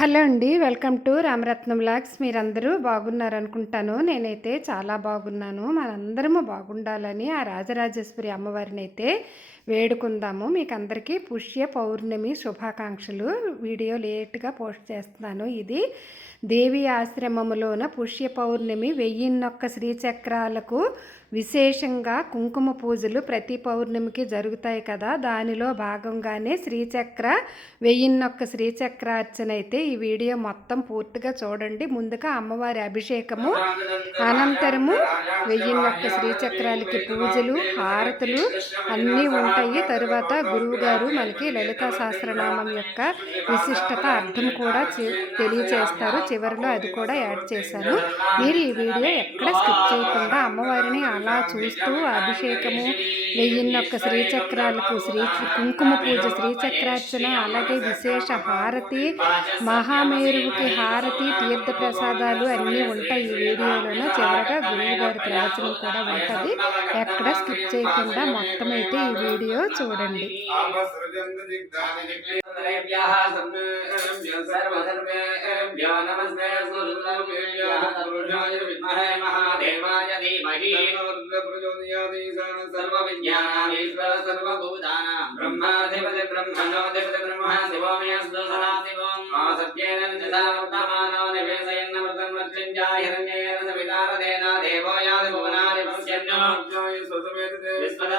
Hello అండి welcome to Ramaratnam blogs మీరందరూ బాగున్నారు అనుకుంటాను నేనైతే చాలా బాగున్నాను. మనందరము బాగుండాలని ఆ రాజరాజేశ్వరి అమ్మవారిని అయితే వేడుకుందాము. మీకు అందరికీ పుష్య పౌర్ణమి శుభాకాంక్షలు. వీడియో లేట్గా పోస్ట్ చేస్తున్నాను ఇది. దేవి ఆశ్రమములోన పుష్య పౌర్ణమి వెయ్యిన్నొక్క శ్రీచక్రాలకు విశేషంగా కుంకుమ పూజలు ప్రతి పౌర్ణమికి జరుగుతాయి కదా. దానిలో భాగంగానే శ్రీచక్ర వెయ్యిన్నొక్క శ్రీచక్రార్చన అయితే ఈ వీడియో మొత్తం పూర్తిగా చూడండి. ముందుగా అమ్మవారి అభిషేకము అనంతరము వెయ్యిన్నొక్క శ్రీచక్రాలకి పూజలు హారతులు అన్నీ ఉంటాయి. తరువాత గురువు గారు మనకి లలిత సహస్రనామం యొక్క విశిష్టత అర్థం కూడా తెలియచేస్తారు. చివరిలో అది కూడా యాడ్ చేశాను. మీరు ఈ వీడియో ఎక్కడ స్కిప్ చేయకుండా అమ్మవారిని అలా చూస్తూ అభిషేకము వెయ్యిన్నొక్క శ్రీచక్రాలకు శ్రీ కుంకుమ పూజ శ్రీచక్రార్చన అలాగే విశేష హారతి మహామేరువుకి హారతి తీర్థ ప్రసాదాలు అన్నీ ఉంటాయి ఈ వీడియోలోనే. చివరగా గురువు గారి ప్రవచనం కూడా ఉంటుంది. ఎక్కడ స్కిప్ చేయకుండా మొత్తం అయితే ఈ వీడియో వీడియో చూడండి. బ్రహ్మాధిపతి బ్రహ్మణోధిపతి బ్రహ్మ శివోమయ సనాశివం సత్యేన వర్తమానం.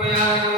वेदाकं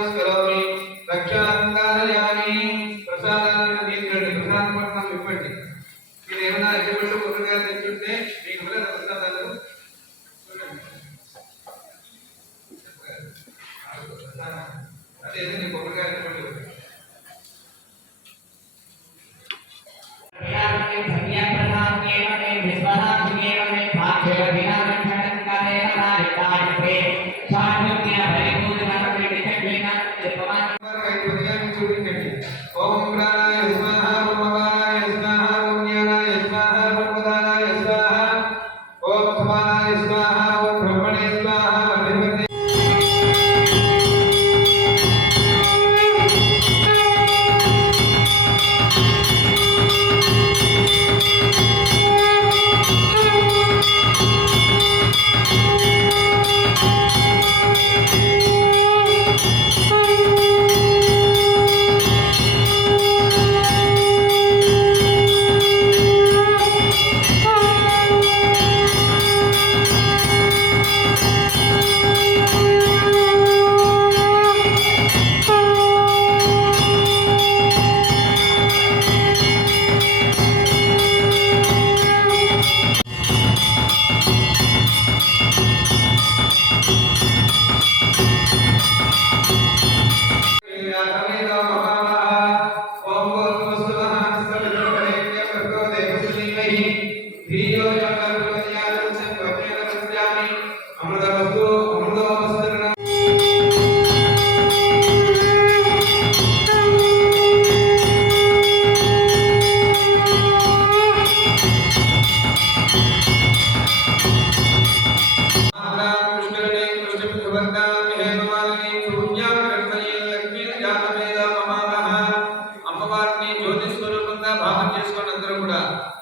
చేసుకుని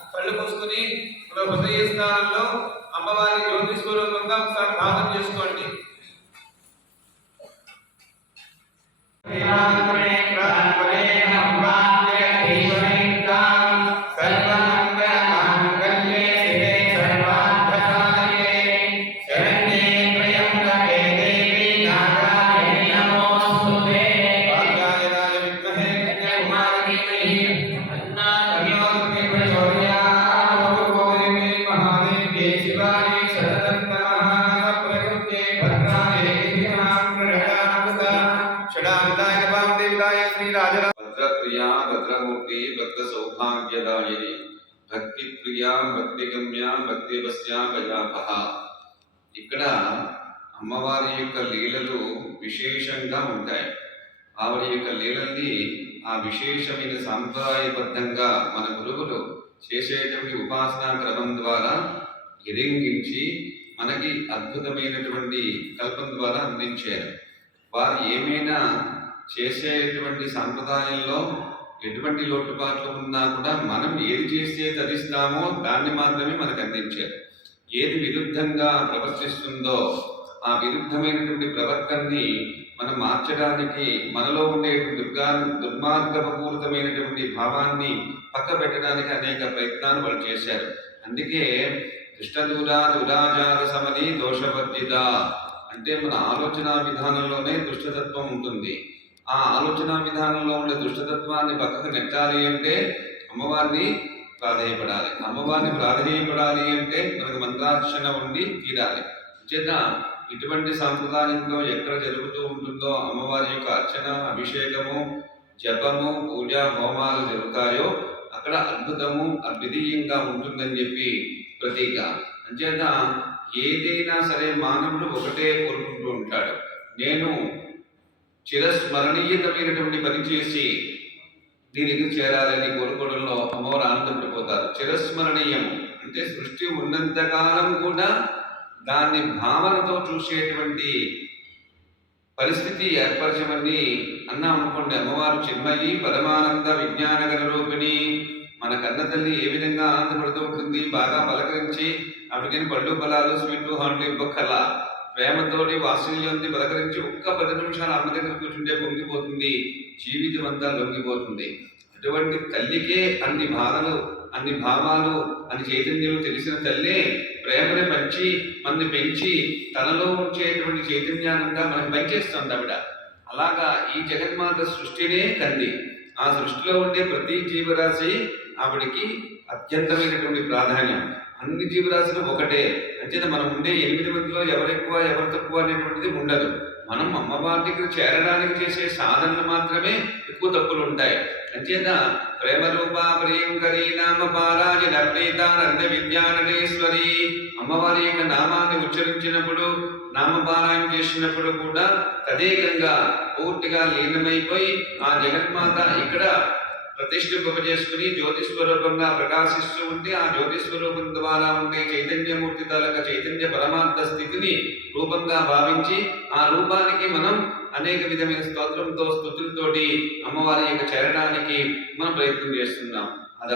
भद्रांगे भद्रांगे భక్తి षडानुदाय वामदेवताय श्री राजरा भद्रप्रिया भद्रमूर्ति ఇక్కడ అమ్మవారి యొక్క లీలలు విశేషంగా ఉంటాయి. ఆవిడ యొక్క లీలల్ని ఆ విశేషమైన సాంప్రదాయబద్ధంగా మన గురువులు చేసేటువంటి ఉపాసనా క్రమం ద్వారా ఎరింగించి మనకి అద్భుతమైనటువంటి కల్పన ద్వారా అందించారు. వారు ఏమైనా చేసేటువంటి సంప్రదాయంలో ఎటువంటి లోటుపాట్లు ఉన్నా కూడా మనం ఏది చేస్తే తరిస్తామో దాన్ని మాత్రమే మనకు అందించారు. ఏది విరుద్ధంగా ప్రవర్తిస్తుందో ఆ విరుద్ధమైనటువంటి ప్రవర్తనని మనం మార్చడానికి మనలో ఉండే దుర్గా దుర్మార్గపూరితమైనటువంటి భావాన్ని పక్క పెట్టడానికి అనేక ప్రయత్నాలు వాళ్ళు చేశారు. అందుకే దుష్టదూరా దురాచార సమని దోషవర్జిత. అంటే మన ఆలోచన విధానంలోనే దుష్టతత్వం ఉంటుంది. ఆ ఆలోచన విధానంలో ఉండే దుష్టతత్వాన్ని పక్కకు నెట్టాలి అంటే అమ్మవారిని ప్రాధేయపడాలి. అమ్మవారిని ప్రాధేయపడాలి అంటే మనకు మంత్రార్చన ఉండి తీరాలి. చేత ఇటువంటి సాంప్రదాయంలో ఎక్కడ జరుగుతూ ఉంటుందో అమ్మవారి యొక్క అర్చన అభిషేకము జపము పూజ హోమాలు జరుగుతాయో అక్కడ అద్భుతము అద్వితీయంగా ఉంటుందని చెప్పి ప్రతీక. అంచేత ఏదైనా సరే మానవుడు ఒకటే కోరుకుంటూ ఉంటాడు. నేను చిరస్మరణీయతమైనటువంటి పని చేసి దీనికి చేరాలని కోరుకోవడంలో అమ్మవారు ఆనందపడిపోతారు. చిరస్మరణీయం అంటే సృష్టి ఉన్నంతకాలం కూడా దాన్ని భావనతో చూసేటువంటి పరిస్థితి ఏర్పరచమని అన్నాం అనుకోండి అమ్మవారు చిన్మయి పరమానంద విజ్ఞానగర రూపిణి మన కన్న తల్లి ఏ విధంగా ఆనందపడుతూ ఉంటుంది బాగా పలకరించి ఆవిడకి పళ్ళు ఫలాలు స్వీట్లు హాండ్లు ఇవ్వక్కల ప్రేమతోటి వాత్సల్యంతో పలకరించి ఒక్క పది నిమిషాలు అమ్మ దగ్గర కూర్చుంటే పొంగిపోతుంది జీవితం అంతా లొంగిపోతుంది. అటువంటి తల్లికే అన్ని బాధలు అన్ని భావాలు అన్ని చైతన్యం తెలిసిన తల్లే ప్రేమని పంచి మనని పెంచి తనలో ఉంచేటువంటి చైతన్యానంతా మనకి పనిచేస్తుంది ఆవిడ. అలాగా ఈ జగన్మాత సృష్టినే కంది. ఆ సృష్టిలో ఉండే ప్రతి జీవరాశి ఆవిడకి అత్యంతమైనటువంటి ప్రాధాన్యం. అన్ని జీవరాశులు ఒకటే. అంచేత మనం ఉండే ఎనిమిది మందిలో ఎవరు ఎక్కువ ఎవరు తక్కువ అనేటువంటిది ఉండదు. మనం అమ్మవారి దగ్గర చేరడానికి చేసే సాధనలు మాత్రమే ఎక్కువ తప్పులు ఉంటాయి. అంచేత ప్రేమ రూపా ప్రియంకరీ నామ పారాయణ ప్రీతానంద విద్యాననేశ్వరి అమ్మవారి యొక్క నామాన్ని ఉచ్చరించినప్పుడు నామపారాయణ చేసినప్పుడు కూడా తదేకంగా పూర్తిగా లీనమైపోయి ఆ జగన్మాత ఇక్కడ ప్రతిష్ఠింపజేసుకుని జ్యోతి స్వరూపంగా ప్రకాశిస్తూ ఉంటే ఆ జ్యోతి స్వరూపం ద్వారా ఉండే చైతన్యమూర్తి తాలక చైతన్య పరమార్థ స్థితిని రూపంగా భావించి ఆ రూపానికి మనం అనేక విధమైన స్తోత్రంతో స్థుతులతోటి అమ్మవారి యొక్క చేరడానికి మనం ప్రయత్నం చేస్తున్నాం. అది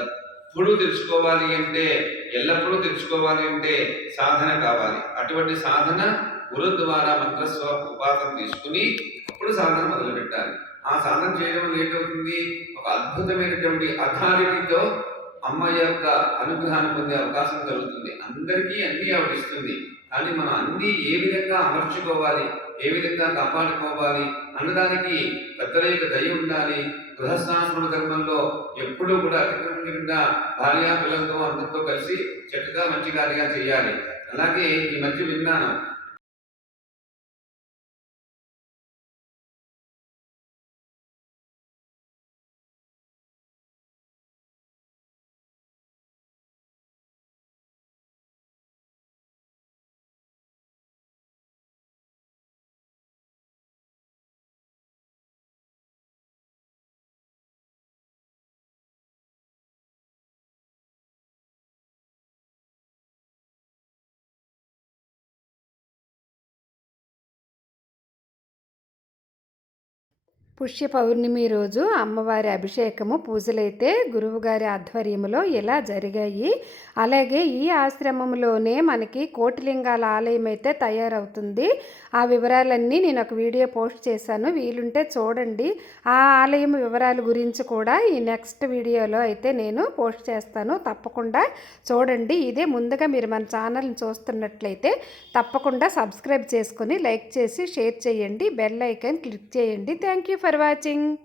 తెలుసుకోవాలి అంటే ఎల్లప్పుడూ తెలుసుకోవాలి అంటే సాధన కావాలి. అటువంటి సాధన గురు ద్వారా మంత్రస్వ ఉపాసన తీసుకుని అప్పుడు సాధన మొదలుపెట్టాలి. ఆ స్నానం చేయడం వల్ల ఏంటవుతుంది ఒక అద్భుతమైనటువంటి అథారిటీతో అమ్మ యొక్క అనుగ్రహాన్ని పొందే అవకాశం కలుగుతుంది. అందరికీ అన్నీ ఆవిడ ఇస్తుంది. కానీ మనం అన్నీ ఏ విధంగా అమర్చుకోవాలి? ఏ విధంగా కాపాడుకోవాలి? అన్నదానికి పెద్దల యొక్క దయ ఉండాలి. గృహస్థాశ్రమ ధర్మంలో ఎప్పుడూ కూడా అతిక్రమంగా భార్య పిల్లలతో అందరితో కలిసి చక్కగా మంచి కార్యాలు చేయాలి. అలాగే ఈ మధ్య విన్నాను పుష్య పౌర్ణమి రోజు అమ్మవారి అభిషేకము పూజలైతే గురువుగారి ఆధ్వర్యంలో ఇలా జరిగాయి? అలాగే ఈ ఆశ్రమంలోనే మనకి కోటిలింగాల ఆలయం అయితే తయారవుతుంది. ఆ వివరాలన్నీ నేను ఒక వీడియో పోస్ట్ చేశాను. వీలుంటే చూడండి. ఆ ఆలయం వివరాల గురించి కూడా ఈ నెక్స్ట్ వీడియోలో అయితే నేను పోస్ట్ చేస్తాను. తప్పకుండా చూడండి. ఇదే ముందుగా మీరు మన ఛానల్ని చూస్తున్నట్లయితే తప్పకుండా సబ్స్క్రైబ్ చేసుకొని లైక్ చేసి షేర్ చేయండి. బెల్ ఐకాన్ క్లిక్ చేయండి. Thank you for watching.